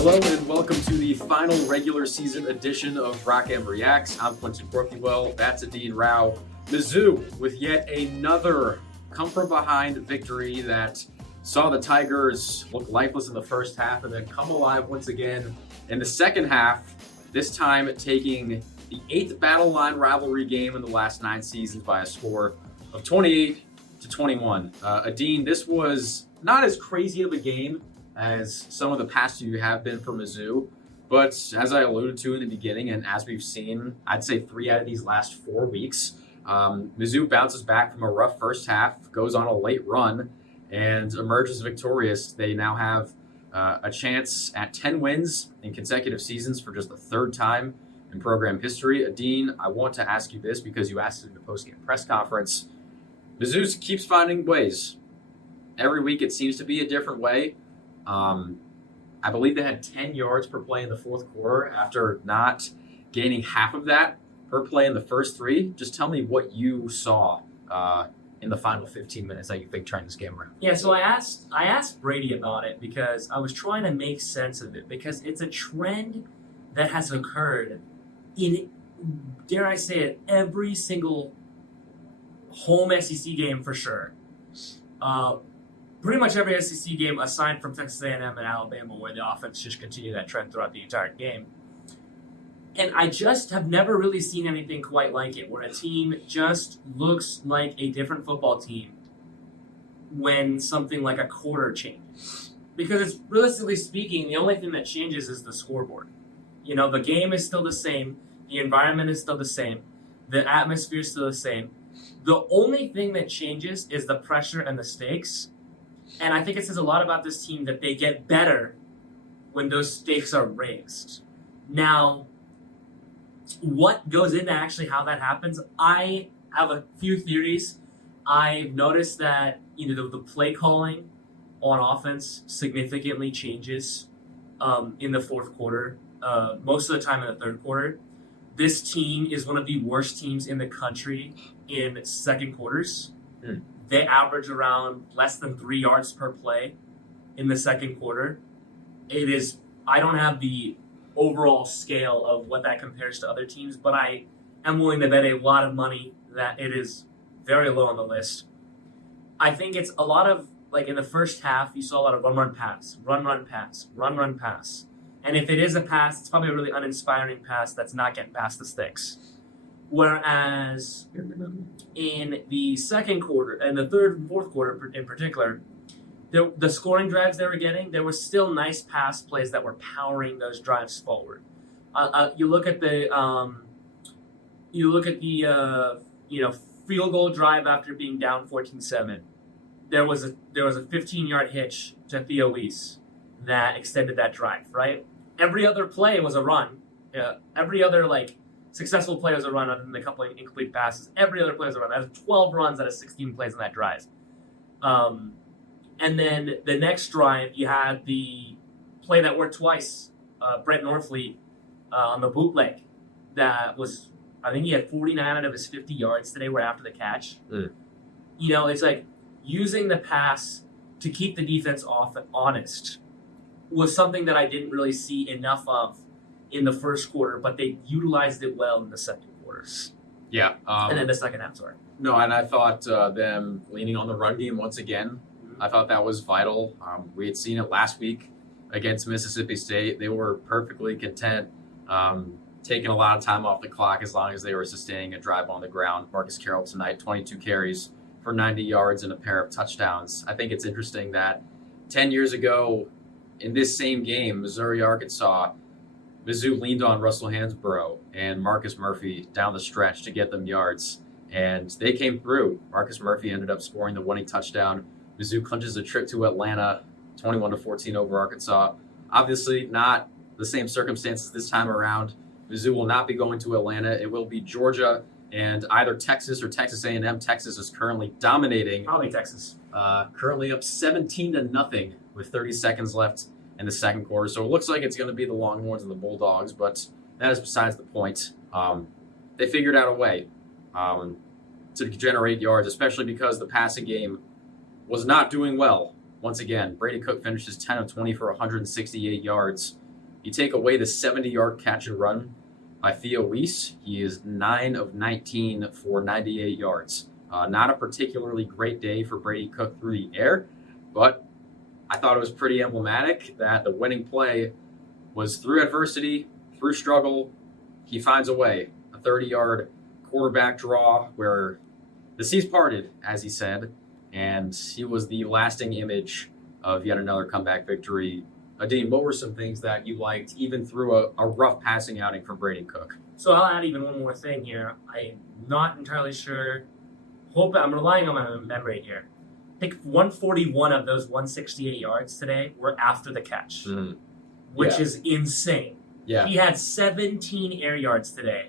Hello and welcome to the final regular season edition of Rock M Reacts. I'm Quentin Adeen. That's Adeen Rao. Mizzou with yet another come-from-behind victory that saw the Tigers look lifeless in the first half and then come alive once again in the second half, this time taking the 8th Battle Line rivalry game in the last 9 seasons by a score of 28-21. Adeen, this was not as crazy of a game as some of the past few have been for Mizzou. But as I alluded to in the beginning, and as we've seen, I'd say 3 out of these last 4 weeks, Mizzou bounces back from a rough first half, goes on a late run, and emerges victorious. They now have a chance at 10 wins in consecutive seasons for just the 3rd time in program history. Adeen, I want to ask you this because you asked it in the post-game press conference. Mizzou keeps finding ways. Every week it seems to be a different way. I believe they had 10 yards per play in the fourth quarter after not gaining half of that per play in the first 3. Just tell me what you saw in the final 15 minutes that you think turned this game around. Yeah, so I asked Brady about it because I was trying to make sense of it because it's a trend that has occurred in, dare I say it, every single home SEC game for sure. Pretty much every SEC game aside from Texas A&M and Alabama where the offense just continued that trend throughout the entire game. And I just have never really seen anything quite like it, where a team just looks like a different football team when something like a quarter changes. Because it's, realistically speaking, the only thing that changes is the scoreboard. You know, the game is still the same, the environment is still the same, the atmosphere is still the same. The only thing that changes is the pressure and the stakes. And I think it says a lot about this team that they get better when those stakes are raised. Now, what goes into actually how that happens? I have a few theories. I've noticed that the play calling on offense significantly changes in the fourth quarter, most of the time in the third quarter. This team is one of the worst teams in the country in second quarters. They average around less than 3 yards per play in the second quarter. It is, I don't have the overall scale of what that compares to other teams, but I am willing to bet a lot of money that it is very low on the list. I think it's a lot of, like in the first half, you saw a lot of run, pass, run, pass. And if it is a pass, it's probably a really uninspiring pass that's not getting past the sticks. Whereas in the second quarter, and the third and fourth quarter in particular, the scoring drives they were getting, there were still nice pass plays that were powering those drives forward. You look at the field goal drive after being down 14-7. There was a 15-yard hitch to Theo Weiss that extended that drive. Right, every other play was a run. Every other successful play was a run other than a couple of incomplete passes. Every other play was a run. That was 12 runs out of 16 plays in that drive. And then the next drive, you had the play that worked twice, Brett Norfleet on the bootleg. That was, I think he had 49 out of his 50 yards today were after the catch. It's like using the pass to keep the defense honest was something that I didn't really see enough of in the first quarter, but they utilized it well in the second quarter. Yeah. And then the second half, sorry. No, and I thought them leaning on the run game once again, I thought that was vital. We had seen it last week against Mississippi State. They were perfectly content taking a lot of time off the clock as long as they were sustaining a drive on the ground. Marcus Carroll tonight, 22 carries for 90 yards and a pair of touchdowns. I think it's interesting that 10 years ago in this same game, Missouri-Arkansas, Mizzou leaned on Russell Hansbrough and Marcus Murphy down the stretch to get them yards, and they came through. Marcus Murphy ended up scoring the winning touchdown. Mizzou clinches a trip to Atlanta, 21-14 over Arkansas. Obviously, not the same circumstances this time around. Mizzou will not be going to Atlanta. It will be Georgia and either Texas or Texas A&M. Texas is currently dominating. Probably Texas. Currently up 17-0 with 30 seconds left in the second quarter. So it looks like it's going to be the Longhorns and the Bulldogs, but that is besides the point. They figured out a way to generate yards, especially because the passing game was not doing well. Once again, Brady Cook finishes 10 of 20 for 168 yards You take away the 70-yard catch and run by Theo Weiss. He is 9 of 19 for 98 yards. Not a particularly great day for Brady Cook through the air, but I thought it was pretty emblematic that the winning play was through adversity, through struggle. He finds a way. A 30-yard quarterback draw where the seas parted, as he said, and he was the lasting image of yet another comeback victory. Adeen, what were some things that you liked even through a rough passing outing from Brady Cook? So I'll add even one more thing here. I'm not entirely sure. I'm relying on my memory here. I think 141 of those 168 yards today were after the catch, which is insane. Yeah. He had 17 air yards today,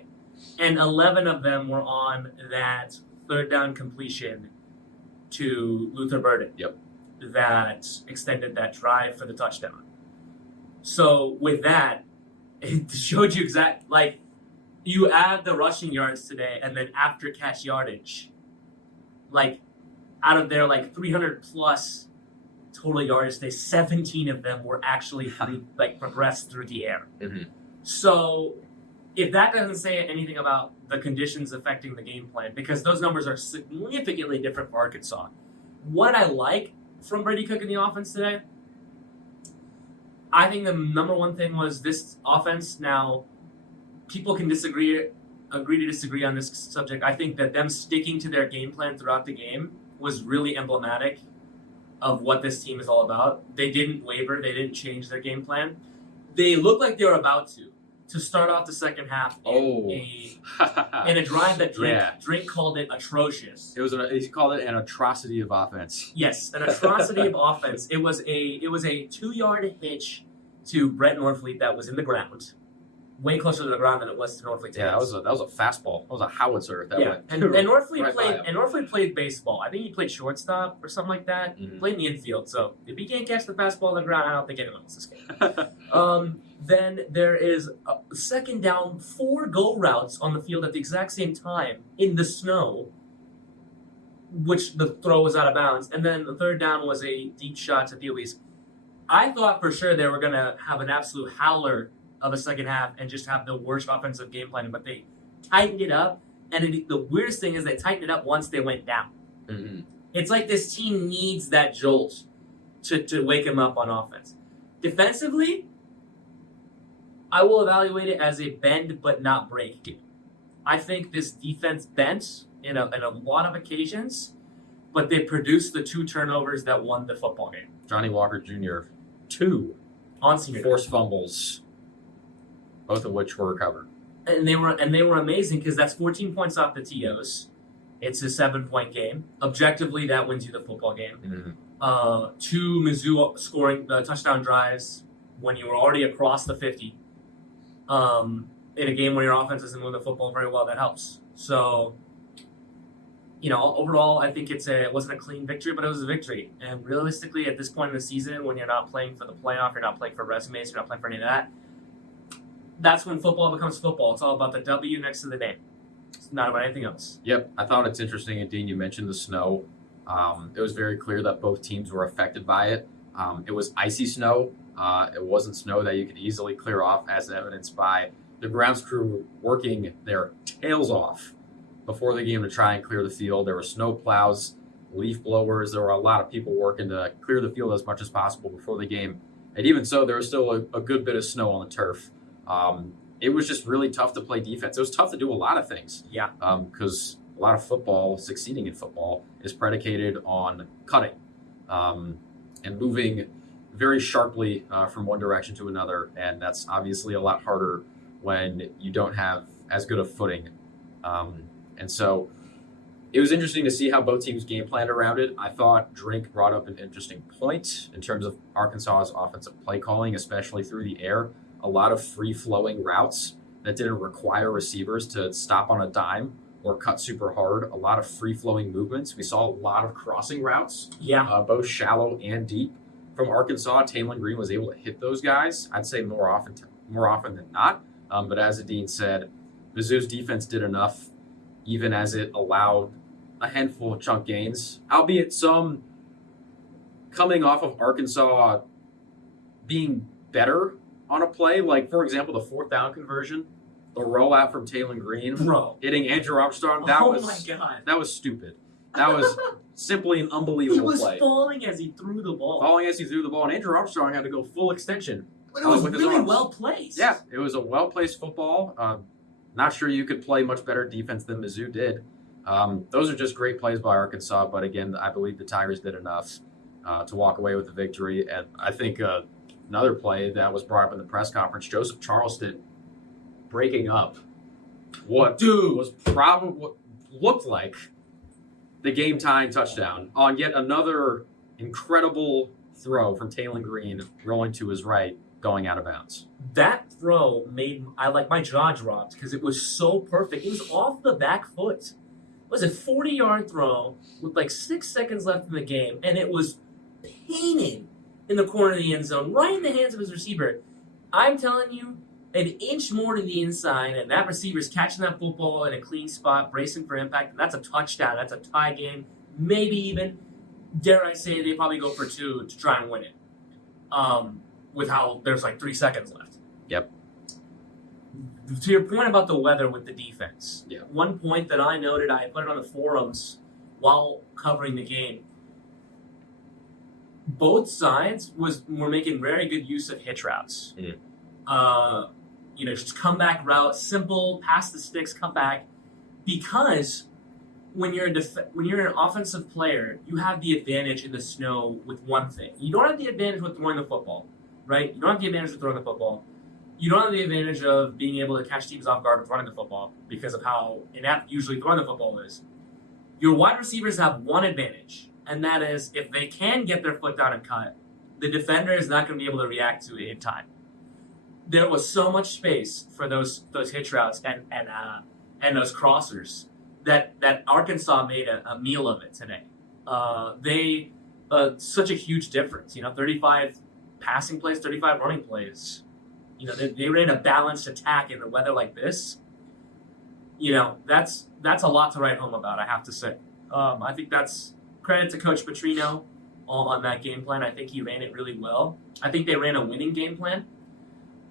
and 11 of them were on that third down completion to Luther Burden. Yep. That extended that drive for the touchdown. So with that, it showed you you add the rushing yards today and then after catch yardage, out of their 300 plus total yards today, 17 of them were actually progressed through the air. Mm-hmm. So if that doesn't say anything about the conditions affecting the game plan, because those numbers are significantly different for Arkansas. What I like from Brady Cook in the offense today, I think the number one thing was this offense. Now, people can agree to disagree on this subject. I think that them sticking to their game plan throughout the game was really emblematic of what this team is all about. They didn't waver. They didn't change their game plan. They looked like they were about to start off the second half in a drive that Drake called it atrocious. He called it an atrocity of offense. Yes, an atrocity of offense. It was a 2-yard hitch to Brett Norfleet that was in the ground, way closer to the ground than it was to Norfleet's Yeah, hands. that was a fastball. That was a howitzer. And Norfleet played baseball. I think he played shortstop or something like that. Mm-hmm. Played in the infield. So if he can't catch the fastball on the ground, I don't think anyone else can. Then there is a second down, 4 go routes on the field at the exact same time in the snow, which the throw was out of bounds. And then the third down was a deep shot to Theo Weiss. I thought for sure they were going to have an absolute howler of a second half and just have the worst offensive game planning, but they tightened it up. And the weirdest thing is they tightened it up once they went down. Mm-hmm. It's like this team needs that jolt to wake them up on offense. Defensively, I will evaluate it as a bend but not break game. I think this defense bent in a lot of occasions, but they produced the 2 turnovers that won the football game. Johnny Walker Jr., 2 on senior forced fumbles, both of which were recovered. And they were amazing because that's 14 points off the TOs. It's a 7-point game. Objectively, that wins you the football game. Mm-hmm. 2 Mizzou scoring touchdown drives when you were already across the 50. In a game where your offense isn't moving the football very well, that helps. So, overall, I think it wasn't a clean victory, but it was a victory. And realistically, at this point in the season, when you're not playing for the playoff, you're not playing for resumes, you're not playing for any of that, that's when football becomes football. It's all about the W next to the name. It's not about anything else. Yep. I thought it's interesting, and Dean, you mentioned the snow. It was very clear that both teams were affected by it. It was icy snow. It wasn't snow that you could easily clear off, as evidenced by the grounds crew working their tails off before the game to try and clear the field. There were snow plows, leaf blowers. There were a lot of people working to clear the field as much as possible before the game. And even so, there was still a good bit of snow on the turf. It was just really tough to play defense. It was tough to do a lot of things. Yeah. Because a lot of football, succeeding in football, is predicated on cutting and moving very sharply from one direction to another. And that's obviously a lot harder when you don't have as good a footing. And so it was interesting to see how both teams game planned around it. I thought Drake brought up an interesting point in terms of Arkansas's offensive play calling, especially through the air. A lot of free-flowing routes that didn't require receivers to stop on a dime or cut super hard. A lot of free-flowing movements. We saw a lot of crossing routes, both shallow and deep. From Arkansas, Taylon Green was able to hit those guys, I'd say more often than not. But as Adeen said, Mizzou's defense did enough, even as it allowed a handful of chunk gains, albeit some coming off of Arkansas being better on a play, like, for example, the fourth down conversion, the rollout from Taylor Green, Bro. hitting Andrew Armstrong, Oh my God. that was stupid. That was simply an He unbelievable was play. falling as he threw the ball. Falling as he threw the ball, and Andrew Armstrong had to go full extension. But it was with his really arms. well placed. Yeah, it was a well-placed football. Not sure you could play much better defense than Mizzou did. Those are just great plays by Arkansas, but again, I believe the Tigers did enough to walk away with the victory. And I think another play that was brought up in the press conference, Joseph Charleston breaking up what was probably what looked like the game-tying touchdown on yet another incredible throw from Taylor Green rolling to his right, going out of bounds. That throw made my jaw dropped because it was so perfect. It was off the back foot. It was a 40-yard throw with like 6 seconds left in the game, and it was painted in the corner of the end zone, right in the hands of his receiver. I'm telling you, an inch more to the inside, and that receiver's catching that football in a clean spot, bracing for impact, and that's a touchdown. That's a tie game, maybe even. Dare I say they probably go for 2 to try and win it. With how there's like 3 seconds left. Yep. To your point about the weather with the defense, yeah. One point that I noted, I put it on the forums while covering the game. Both sides were making very good use of hitch routes. Mm-hmm. Just comeback route, simple, pass the sticks, come back, because when you're an offensive player, you have the advantage in the snow with one thing. You don't have the advantage with throwing the football, right? You don't have the advantage with throwing the football. You don't have the advantage of being able to catch teams off guard with running the football because of how inept usually throwing the football is. Your wide receivers have one advantage, and that is if they can get their foot down and cut, the defender is not going to be able to react to it in time. There was so much space for those hitch routes and those crossers that Arkansas made a meal of it today. They such a huge difference. 35 passing plays, 35 running plays. They ran a balanced attack in the weather like this. That's a lot to write home about, I have to say. I think that's credit to Coach Petrino on that game plan. I think he ran it really well. I think they ran a winning game plan.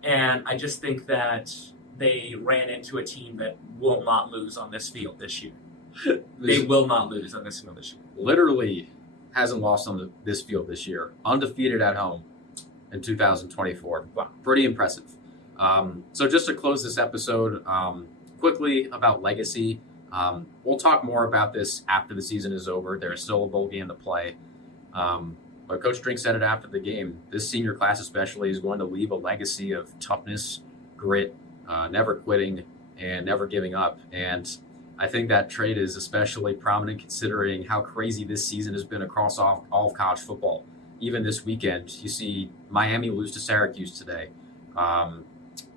And I just think that they ran into a team that will not lose on this field this year. They will not lose on this field this year. Literally hasn't lost on this field this year. Undefeated at home in 2024. Wow. Pretty impressive. So just to close this episode, quickly about legacy. We'll talk more about this after the season is over. There's still a bowl game to play. But Coach Drink said it after the game. This senior class especially is going to leave a legacy of toughness, grit, never quitting, and never giving up. And I think that trait is especially prominent considering how crazy this season has been across all of college football. Even this weekend, you see Miami lose to Syracuse today.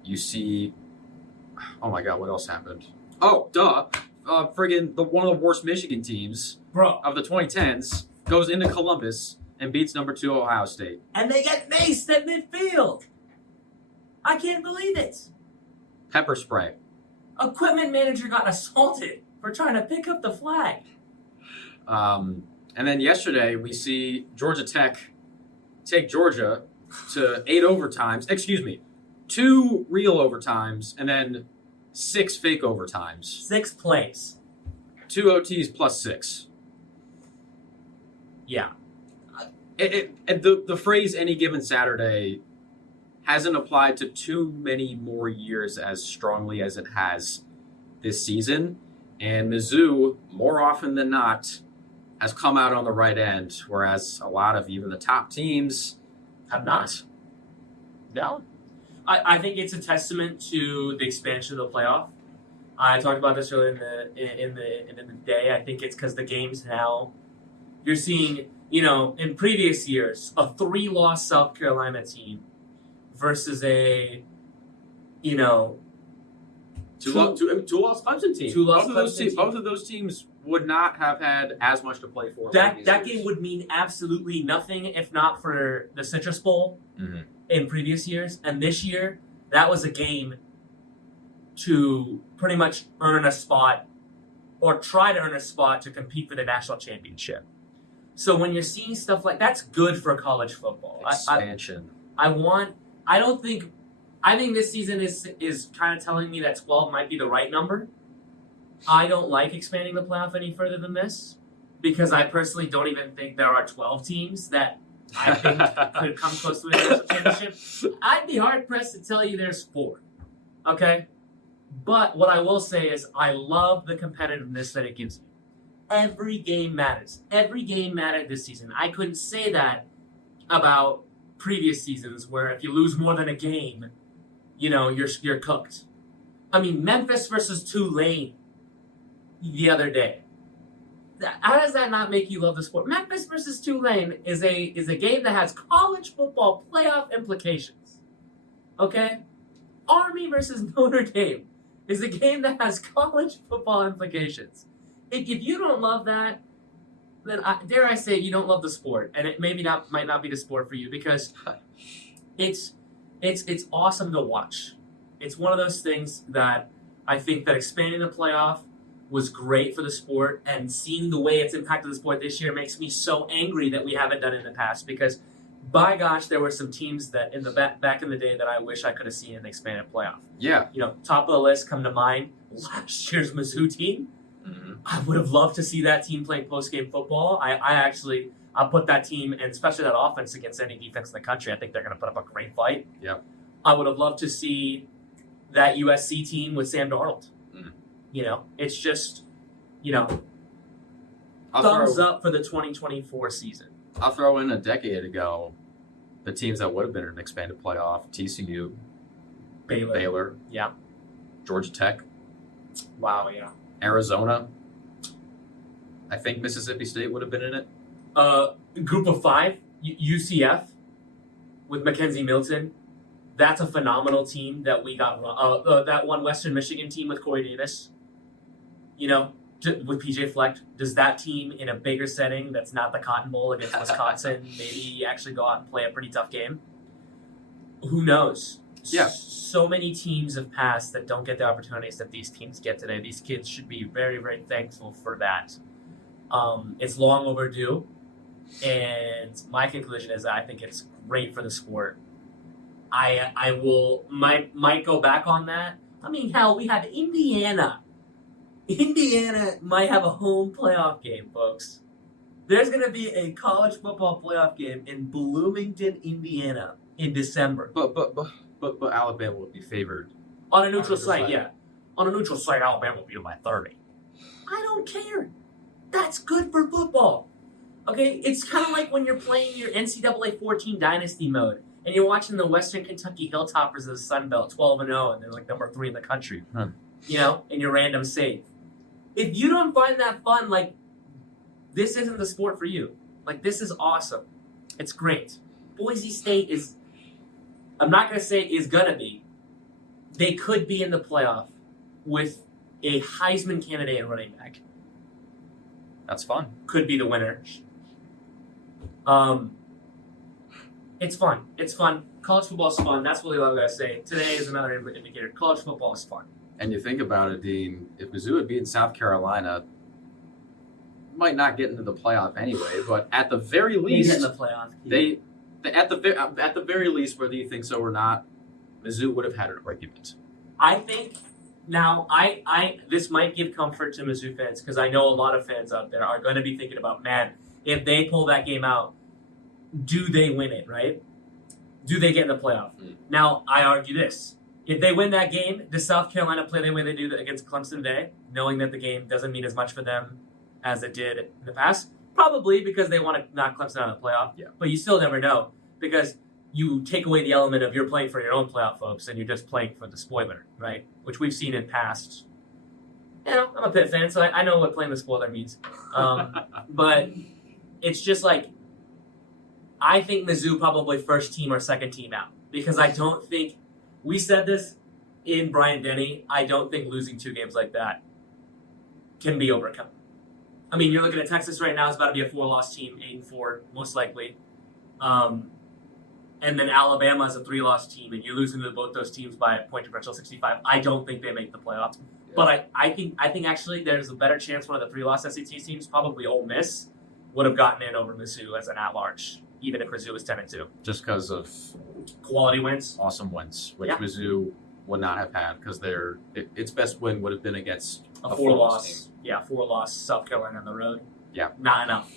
You see, oh my God, what else happened? Oh, duh. Friggin' one of the worst Michigan teams of the 2010s goes into Columbus and beats number 2 Ohio State. And they get maced at midfield. I can't believe it. Pepper spray. Equipment manager got assaulted for trying to pick up the flag. And then yesterday we see Georgia Tech take Georgia to 8 overtimes. 2 real overtimes and then 6 fake overtimes. 6 plays. 2 OTs plus 6. Yeah. The phrase "any given Saturday" hasn't applied to too many more years as strongly as it has this season. And Mizzou, more often than not, has come out on the right end, whereas a lot of even the top teams have not. No. I think it's a testament to the expansion of the playoff. I talked about this earlier in the day. I think it's because the games now, you're seeing, in previous years, a 3-loss South Carolina team versus a, 2-loss Clemson team. 2-loss Clemson team. Both of those teams would not have had as much to play for. That game would mean absolutely nothing if not for the Citrus Bowl in previous years. And this year, that was a game to pretty much earn a spot or try to earn a spot to compete for the national championship. So when you're seeing stuff like that's good for college football. Expansion. I don't think I think this season is kind of telling me that 12 might be the right number. I don't like expanding the playoff any further than this because I personally don't even think there are 12 teams that I think could come close to a national championship. I'd be hard-pressed to tell you there's 4, okay? But what I will say is I love the competitiveness that it gives you. Every game matters. Every game mattered this season. I couldn't say that about previous seasons where if you lose more than a game, you're cooked. I mean, Memphis versus Tulane the other day. How does that not make you love the sport? Memphis versus Tulane is a game that has college football playoff implications. Okay? Army versus Notre Dame is a game that has college football implications. If you don't love that, then dare I say you don't love the sport, and it might not be the sport for you because it's awesome to watch. It's one of those things that I think that expanding the playoff was great for the sport, and seeing the way it's impacted the sport this year makes me so angry that we haven't done it in the past because, by gosh, there were some teams that in the back in the day that I wish I could have seen in the expanded playoff. Yeah. Top of the list come to mind, last year's Mizzou team. Mm-hmm. I would have loved to see that team playing post-game football. I'll put that team, and especially that offense, against any defense in the country. I think they're going to put up a great fight. Yeah. I would have loved to see that USC team with Sam Darnold. It's just, thumbs up for the 2024 season. I'll throw in a decade ago, the teams that would have been in an expanded playoff: TCU, Baylor, yeah, Georgia Tech, wow, yeah, Arizona. I think Mississippi State would have been in it. Group of 5, UCF with Mackenzie Milton. That's a phenomenal team that we got. That one Western Michigan team with Corey Davis. With PJ Fleck, does that team in a bigger setting that's not the Cotton Bowl against Wisconsin maybe actually go out and play a pretty tough game? Who knows? Yeah. So many teams have passed that don't get the opportunities that these teams get today. These kids should be very, very thankful for that. It's long overdue, and my conclusion is that I think it's great for the sport. I might go back on that. I mean, hell, we have Indiana. Indiana might have a home playoff game, folks. There's going to be a college football playoff game in Bloomington, Indiana, in December. But Alabama would be favored on a neutral site. Yeah, on a neutral site, Alabama will be by 30. I don't care. That's good for football. Okay, it's kind of like when you're playing your NCAA 14 Dynasty mode. And you're watching the Western Kentucky Hilltoppers of the Sun Belt, 12-0, and they're like number 3 in the country. In your random save. If you don't find that fun, this isn't the sport for you. This is awesome. It's great. Boise State is, I'm not going to say is going to be. They could be in the playoff with a Heisman candidate and running back. That's fun. Could be the winner. It's fun. It's fun. College football is fun. That's really all I'm going to say. Today is another indicator. College football is fun. And you think about it, Dean, if Mizzou had beaten South Carolina, might not get into the playoff anyway, but at the very least, they get in the playoff. They at the very least, whether you think so or not, Mizzou would have had an argument. I think now I this might give comfort to Mizzou fans because I know a lot of fans out there are going to be thinking about, man, if they pull that game out, do they win it, right? Do they get in the playoff? Now, I argue this. If they win that game, does South Carolina play the way they do against Clemson today, knowing that the game doesn't mean as much for them as it did in the past? Probably because they want to knock Clemson out of the playoff. Yeah. But you still never know because you take away the element of you're playing for your own playoff folks and you're just playing for the spoiler, right? Which we've seen in past. I'm a Pitt fan, so I know what playing the spoiler means. But it's just I think Mizzou probably first team or second team out because I don't think we said this in Bryant-Denny. I don't think losing 2 games like that can be overcome. I mean, you're looking at Texas right now; it's about to be a 4-loss team, 8-4 most likely, and then Alabama is a 3-loss team, and you're losing to both those teams by a point differential 65. I don't think they make the playoffs, but I think actually there's a better chance one of the 3-loss SEC teams, probably Ole Miss, would have gotten in over Mizzou as an at-large. Even if Mizzou was 10-2, just because of Quality wins. Awesome wins, which Yeah. Mizzou would not have had because its best win would have been against A a 4-loss. team. Yeah, 4-loss South Carolina on the road. Yeah. Not enough.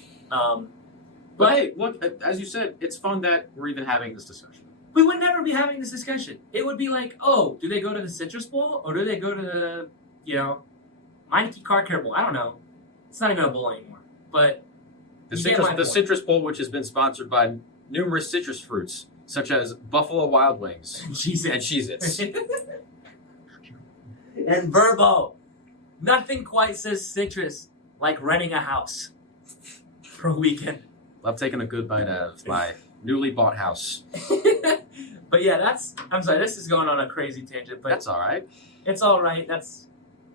But hey, look, as you said, it's fun that we're even having this discussion. We would never be having this discussion. It would be like, oh, do they go to the Citrus Bowl or do they go to the, Meineke Car Care Bowl? I don't know. It's not even a bowl anymore. But The you get my point. Citrus Bowl, which has been sponsored by numerous citrus fruits, such as Buffalo Wild Wings and Cheez-Its. And Verbo. Nothing quite says citrus like renting a house for a weekend. Love taking a good bite out of my newly bought house. But yeah, I'm sorry, this is going on a crazy tangent, but That's all right. it's all right.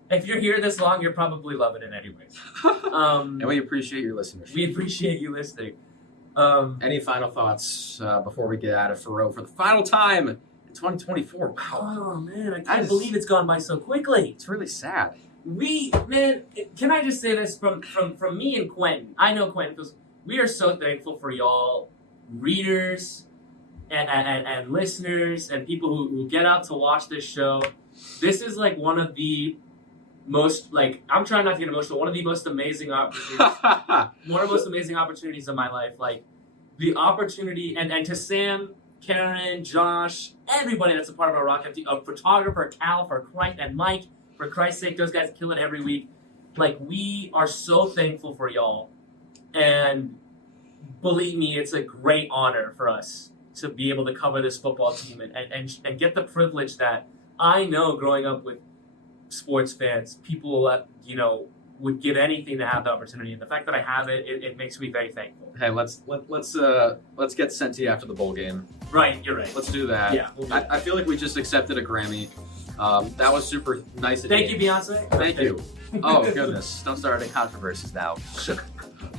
If you're here this long, you're probably loving it anyways. And we appreciate your listenership. We appreciate you listening. Any final thoughts before we get out of Faroe for the final time in 2024? Wow, Oh man, I can't believe it's gone by so quickly. it's really sad. Can I just say this from me and Quentin? I know Quentin feels. We are so thankful for y'all, readers, and listeners, and people who get out to watch this show. This is like one of the most I'm trying not to get emotional. One of the most amazing opportunities. One of the most amazing opportunities of my life. Like the opportunity, and to Sam, Karen, Josh, everybody that's a part of our Rock team, a photographer, Cal, for Christ, and Mike. For Christ's sake, those guys kill it every week. Like, we are so thankful for y'all. And believe me, it's a great honor for us to be able to cover this football team and get the privilege that I know growing up with sports fans, people would give anything to have the opportunity. And the fact that I have it makes me very thankful. Hey, let's get Senti after the bowl game. Right, you're right. Let's do that. Yeah, we'll do that. I feel like we just accepted a Grammy. That was super nice. Thank you, Beyonce. Thank you. Oh goodness! Don't start any controversies now.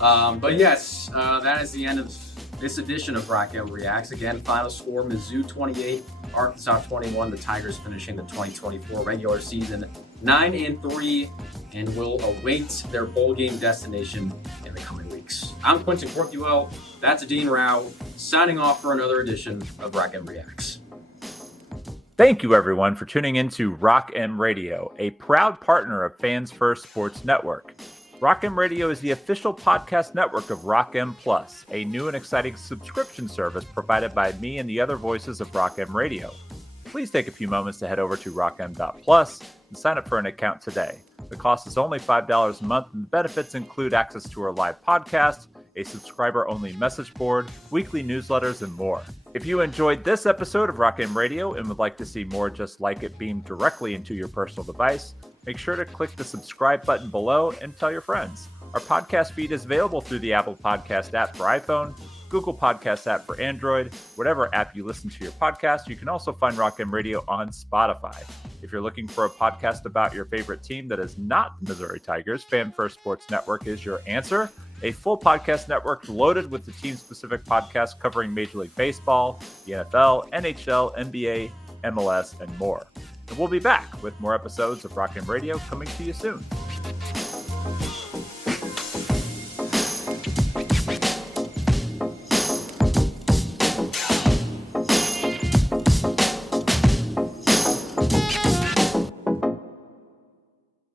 But yes, that is the end of this edition of Rock M Reacts. Again, final score: Mizzou 28, Arkansas 21. The Tigers finishing the 2024 regular season 9-3, and will await their bowl game destination in the coming weeks. I'm Quentin Adeen. That's Adeen Rao signing off for another edition of Rock M Reacts. Thank you, everyone, for tuning in to Rock M Radio, a proud partner of Fans First Sports Network. Rock M Radio is the official podcast network of Rock M Plus, a new and exciting subscription service provided by me and the other voices of Rock M Radio. Please take a few moments to head over to rockm.plus and sign up for an account today. The cost is only $5 a month, and the benefits include access to our live podcast, a subscriber-only message board, weekly newsletters, and more. If you enjoyed this episode of Rock M Radio and would like to see more just like it beamed directly into your personal device, make sure to click the subscribe button below and tell your friends. Our podcast feed is available through the Apple Podcast app for iPhone, Google Podcast app for Android, whatever app you listen to your podcast. You can also find Rock M Radio on Spotify. If you're looking for a podcast about your favorite team that is not the Missouri Tigers, Fan First Sports Network is your answer. A full podcast network loaded with the team-specific podcasts covering Major League Baseball, the NFL, NHL, NBA, MLS, and more. And we'll be back with more episodes of Rock M Radio coming to you soon.